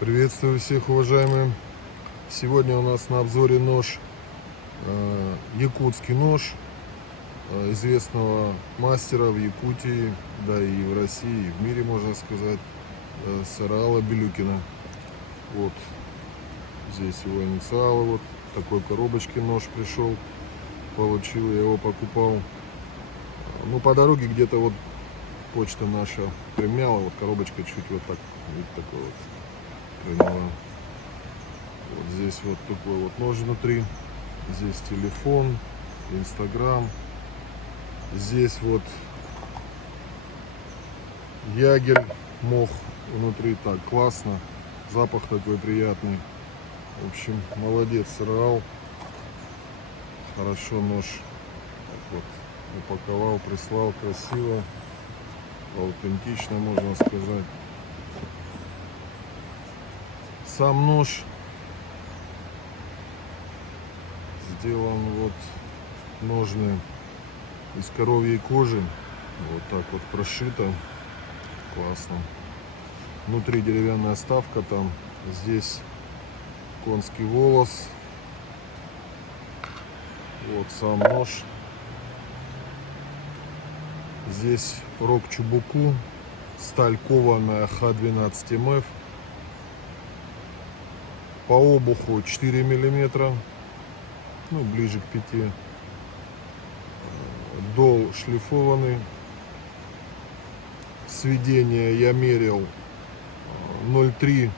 Приветствую всех, уважаемые! Сегодня у нас на обзоре нож, якутский нож известного мастера в Якутии, да и в России, и в мире, можно сказать, Сараала Белюкина. Вот здесь его инициалы, вот в такой коробочке нож пришел, получил, я его покупал. Ну, по дороге где-то вот почта наша примяла, вот коробочка чуть вот так, видите, такой вот. Вот здесь вот такой вот нож внутри, здесь телефон, Инстаграм, здесь вот ягель, мох внутри, так классно, запах такой приятный. В общем, молодец, Сараал, хорошо нож так вот упаковал, прислал, красиво, аутентично, можно сказать. Сам нож сделан вот ножны из коровьей кожи, вот так вот прошито, классно. Внутри деревянная вставка, там здесь конский волос. Вот сам нож. Здесь рог чубуку, сталь кованая Х12 МФ. По обуху 4 миллиметра, ну ближе к 5. Дол шлифованный. Сведение я мерил 0,3,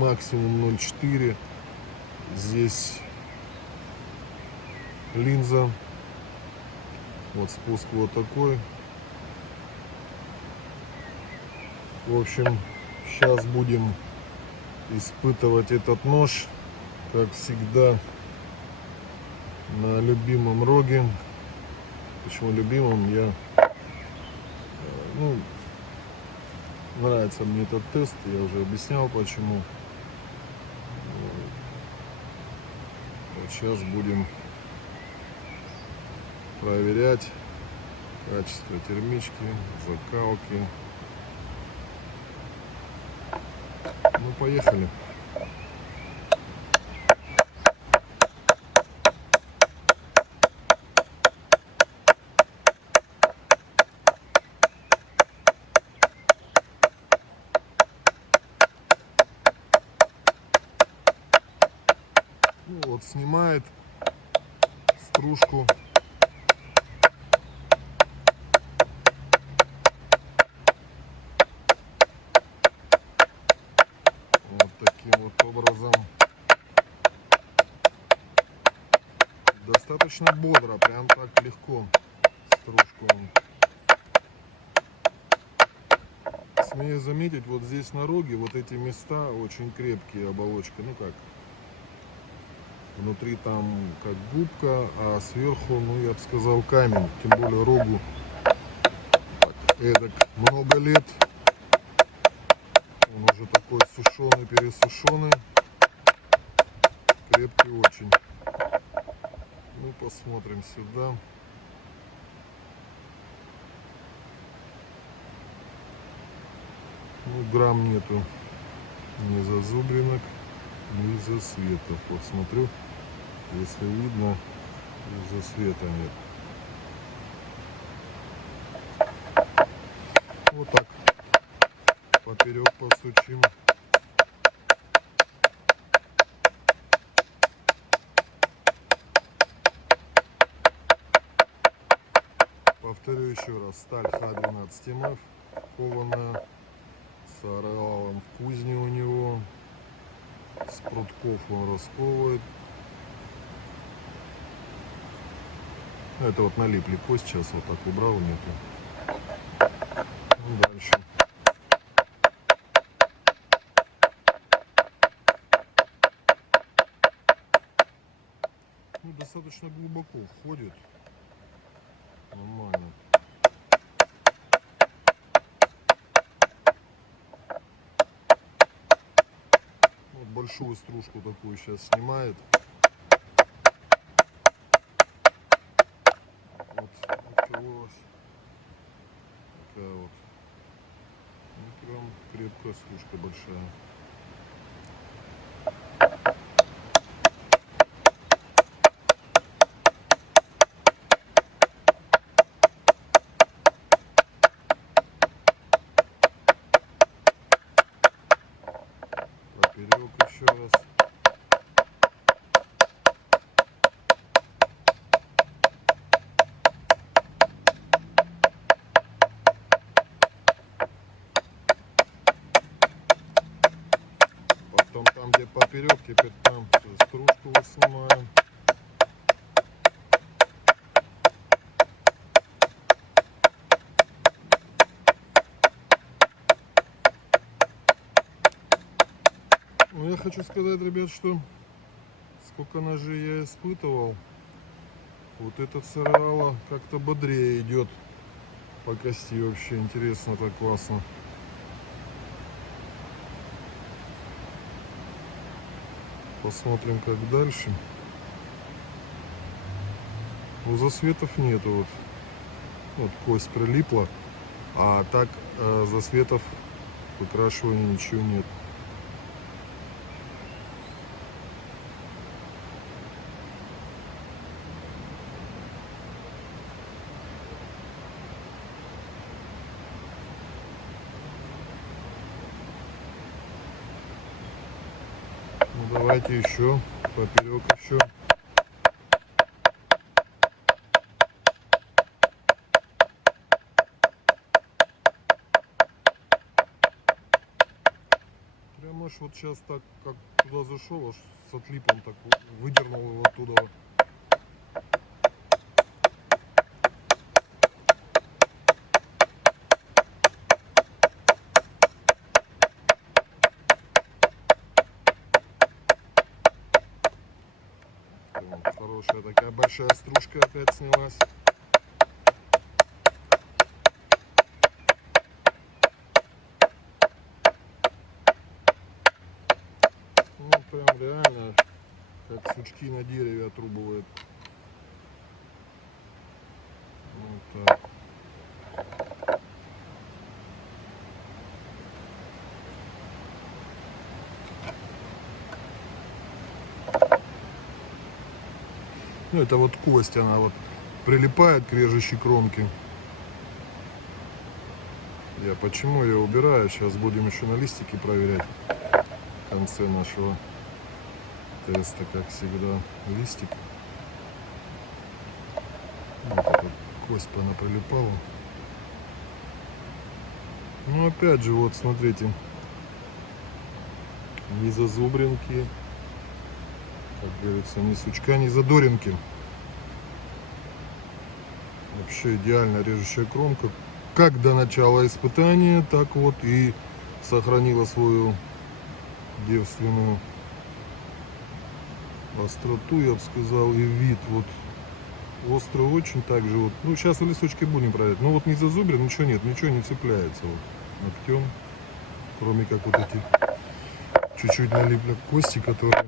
максимум 0,4. Здесь линза. Вот спуск вот такой. В общем, сейчас будем испытывать этот нож, как всегда, на любимом роге. Почему любимым? Нравится мне этот тест, я уже объяснял почему. Вот сейчас будем проверять качество термички, закалки. Ну, поехали. Ну, вот снимает стружку. Вот таким вот образом. Достаточно бодро, прям так легко стружку. Смею заметить, вот здесь на роге вот эти места очень крепкие, оболочка, ну как, внутри там как губка, а сверху, ну я бы сказал, камень. Тем более рогу эдак много лет. Он уже такой сушеный, пересушенный, крепкий очень. Ну, посмотрим сюда. Ну, грамм нету ни зазубринок, ни засветов. Вот смотрю, если видно, засвета нет. Вот так. Поперек постучим. Повторю еще раз, сталь Х12 МФ, кованая, с Сараалом в кузне у него, с прутков он расковывает. Это вот налипли кость, сейчас вот так убрал, нету. Ну, дальше. Ну, достаточно глубоко входит. Нормально. Вот большую стружку такую сейчас снимает. Вот открылась. Такая вот. Ну, прям крепкая стружка большая. Поперек еще раз. Потом там, где поперек, теперь там стружку вот снимаем. Ну, я хочу сказать, ребят, что сколько ножей я испытывал, вот этот сырало как-то бодрее идет по кости. Вообще интересно, так классно. Посмотрим, как дальше. Ну, засветов нету. Вот кость прилипла, а так засветов, выкрашивания ничего нет. Ну, давайте еще поперек еще. Прямо аж вот сейчас так, как туда зашел, аж с отлипом так выдернул его оттуда. Хорошая такая большая стружка опять снялась. Ну прям реально как сучки на дереве отрубывает. Вот так. Ну это вот кость, она вот прилипает к режущей кромке. Я почему ее убираю? Сейчас будем еще на листике проверять в конце нашего теста, как всегда, листик. Вот эта кость она прилипала. Ну опять же, вот смотрите, ни зазубринки, как говорится, ни сучка, ни задоринки. Вообще идеально режущая кромка. Как до начала испытания, так вот и сохранила свою девственную остроту, я бы сказал, и вид. Вот острый очень также вот. Ну сейчас в листочке будем проверять. Ну вот не зазубрин, ничего нет, ничего не цепляется вот ногтем, кроме как вот эти чуть-чуть налипли к кости, которые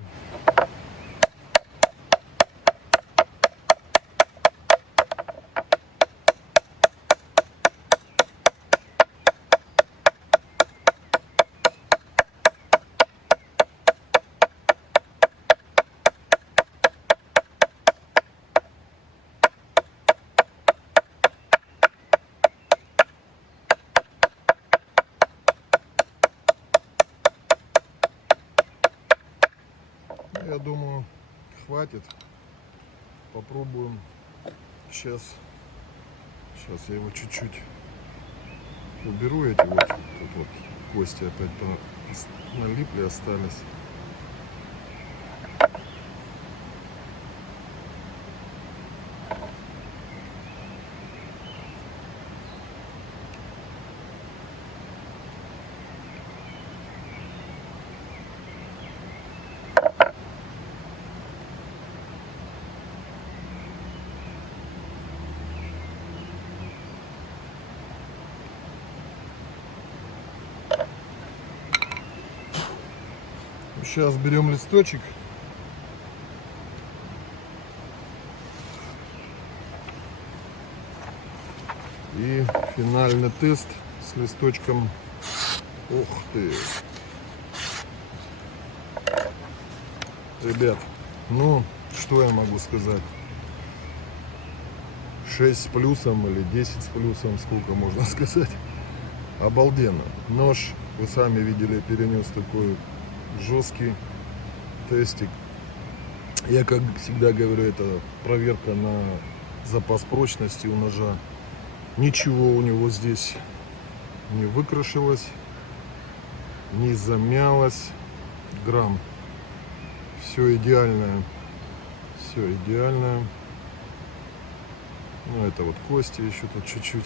я думаю, хватит. Попробуем. Сейчас я его чуть-чуть уберу, эти вот кости опять налипли, остались. Сейчас берем листочек. И финальный тест с листочком. Ух ты! Ребят, ну, что я могу сказать? 6 с плюсом или 10 с плюсом, сколько можно сказать. Обалденно. Нож, вы сами видели, перенес такой жесткий тестик. Я, как всегда говорю, это проверка на запас прочности у ножа. Ничего у него здесь не выкрашилось, не замялось. Грамм. Все идеальное. Все идеальное. Ну, это вот кости еще тут чуть-чуть.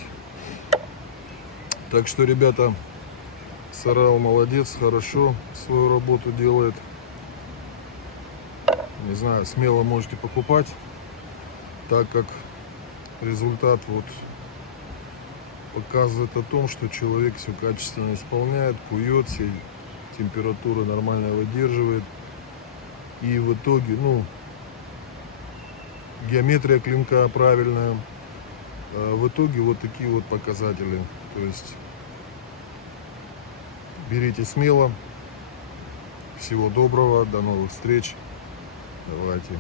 Так что, ребята, Сарал молодец, хорошо свою работу делает. Не знаю, смело можете покупать, так как результат вот показывает о том, что человек все качественно исполняет, кует, все температуры нормально выдерживает. И в итоге, ну, геометрия клинка правильная. А в итоге вот такие вот показатели. То есть берите смело. Всего доброго, до новых встреч. Давайте.